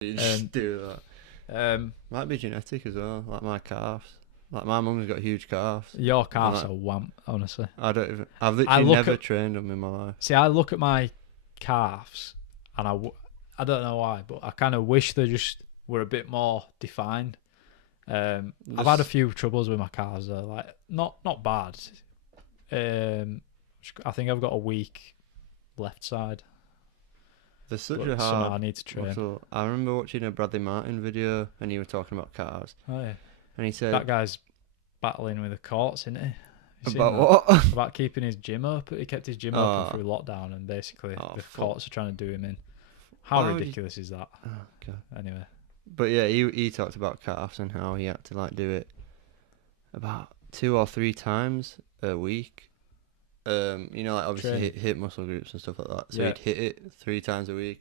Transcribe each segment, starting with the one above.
You Um, just do that. Might be genetic as well, like my calves. Like my mum's got huge calves. your I'm calves like, are wham, honestly. I've I literally look never at trained them in my life. See, I look at my calves, and I don't know why, but I kind of wish they just were a bit more defined. I've had a This, few troubles with my calves though, like not bad. Um, I think I've got a weak left side, there's such but a it's something I hard need to train. muscle. I remember watching a Bradley Martin video and he was talking about calves. Oh yeah, And he said, that guy's battling with the courts, isn't he? Have you seen about that? what? About keeping his gym open. He kept his gym open Oh, through lockdown, and basically oh, the fuck. courts are trying to do him in. How Why would you? ridiculous is that? Oh, God. Anyway, But yeah, he talked about calves and how he had to like do it about 2 or 3 times a week. Like obviously training. hit muscle groups and stuff like that. So Yeah. he'd hit it 3 times a week,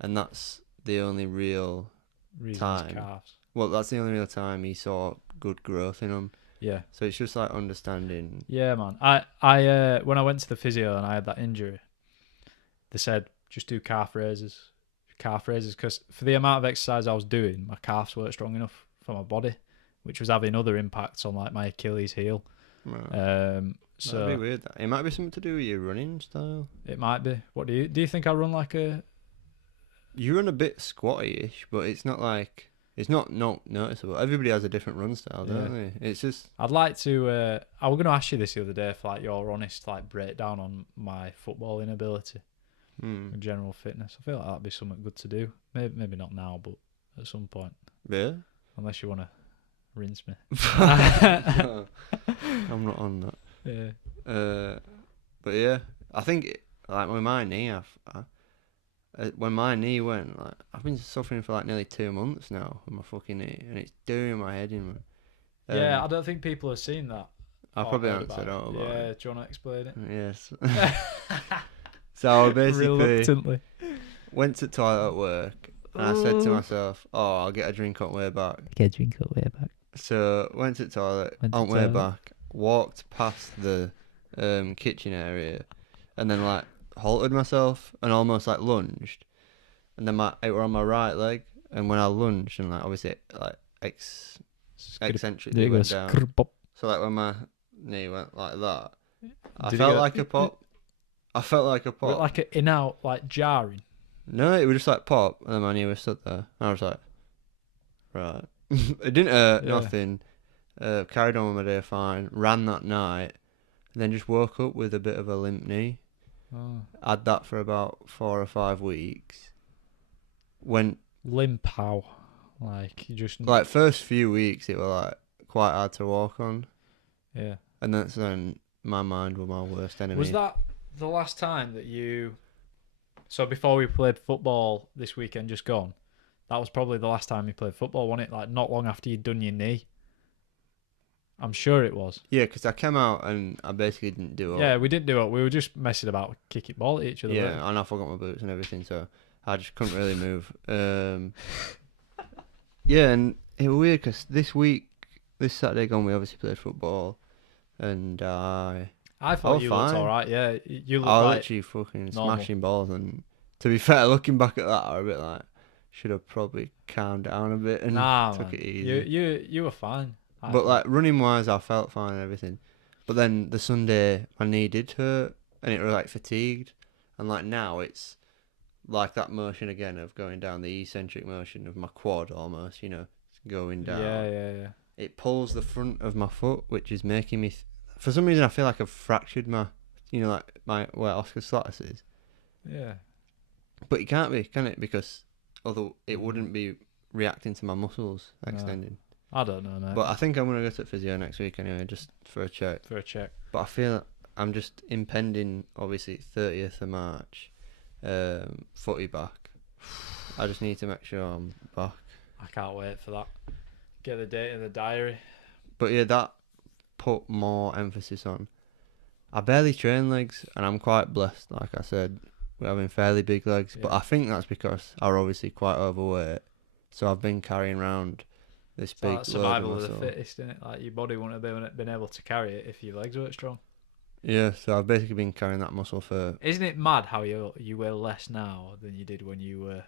and that's the only real Reason his time. calves. Well, that's the only real time he saw good growth in them. Yeah. So it's just like understanding. Yeah, man. I when I went to the physio and I had that injury, they said just do calf raises, because for the amount of exercise I was doing, my calves weren't strong enough for my body, which was having other impacts on like my Achilles heel. That'd So be weird. It might be something to do with your running style. it might be. What do you think I run like a? You run a bit squatty-ish, but it's not like it's not noticeable. Everybody has a different run style, don't they? It's just I'd like to. I was going to ask you this the other day for like your honest like breakdown on my footballing ability and general fitness. I feel like that'd be something good to do. Maybe not now, but at some point. yeah. Unless you want to rinse me. I'm not on that. Yeah. But yeah, I think like with my knee, when my knee went, like I've been suffering for like nearly 2 months now with my fucking knee, and it's doing my head in. Yeah, I don't think people have seen that. I or probably heard haven't said about out about Yeah, it. do you want to explain it? Yes. So I basically Reluctantly. went to the toilet at work, and I said to myself, "Oh, I'll get a drink on the way back." Get a drink on the way back. So went to the toilet on the way back, walked past the kitchen area, and then like halted myself and almost like lunged, and then it were on my right leg, and when I lunged and like obviously like eccentrically went down. So like when my knee went like that, I felt like a pop. I felt like a Was it pop. like an in-out, like jarring? No, it was just like pop, and then my knee was stood there. And I was like, right. It didn't hurt, Yeah. nothing. Carried on with my day fine. Ran that night, and then just woke up with a bit of a limp knee. Oh. Had that for about 4 or 5 weeks. Went Limp how? Like, you just... like first few weeks, it was like quite hard to walk on, Yeah. and that's when my mind was my worst enemy. Was that the last time that you... So before we played football this weekend just gone, that was probably the last time you played football, wasn't it? Like, not long after you'd done your knee. I'm sure it was. Yeah, because I came out and I basically didn't do it. Yeah, we didn't do it. We were just messing about, kicking ball at each other. weren't Yeah, and I forgot my boots and everything, so I just couldn't really move. Yeah, and it was weird because this Saturday gone, we obviously played football, and I thought you looked fine. alright, yeah. You looked I was like... literally fucking normal. smashing balls, and to be fair, looking back at that, I was a bit like, should have probably calmed down a bit and took man. it easy. You were fine. But like running wise, I felt fine and everything. But then the Sunday, my knee did hurt, and it was like fatigued, and like now it's like that motion again of going down the eccentric motion of my quad almost, going down. Yeah. It pulls the front of my foot, which is making me. For some reason, I feel like I've fractured like where Oscar Slatus is. Yeah. But it can't be, can it? Because although it wouldn't be reacting to my muscles extending. I don't know, mate. But I think I'm gonna go to physio next week anyway, just for a check. But I feel I'm just impending, obviously 30th of March, footy back. I just need to make sure I'm back. I can't wait for that. Get the date in the diary. But yeah, that put more emphasis on. I barely train legs, and I'm quite blessed. Like I said, we're having fairly big legs. But Yeah. I think that's because I'm obviously quite overweight, so I've been carrying around this It's big like survival load of of the muscle. fittest, isn't it? Like your body wouldn't have been able to carry it if your legs weren't strong. Yeah, so I've basically been carrying that muscle for. Isn't it mad how you weigh less now than you did when you were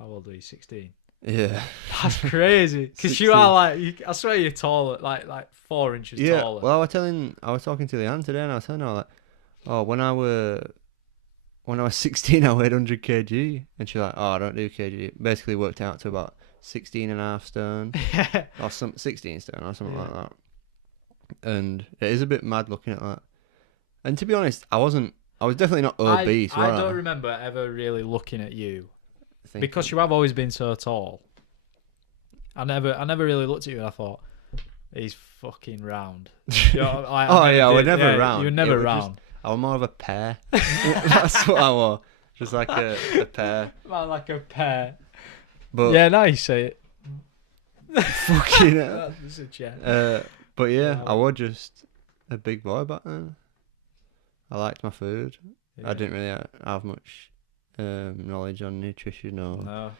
How old are you? 16. Yeah. That's crazy. Because you 16. are like, I swear you're taller, like 4 inches Yeah. taller. Well, I was talking to Leanne today, and I was telling her like, oh, when I was 16, I weighed 100 kg, and she's like, oh, I don't do kg. Basically, worked out to about 16 and a half stone, or 16 stone, or something like that. And it is a bit mad looking at that. And to be honest, I was definitely not obese. I don't remember ever really looking at you Thinking, because you have always been so tall. I never really looked at you and I thought he's fucking round. You know, oh yeah, I was never round. You were never It was round. just, I was more of a pear. That's what I was. Just like a pear. Man, like a pear. But Yeah, now you say it. fucking hell. That's a chat. But yeah, Wow. I was just a big boy back then. I liked my food. Yeah. I didn't really have much knowledge on nutrition or No.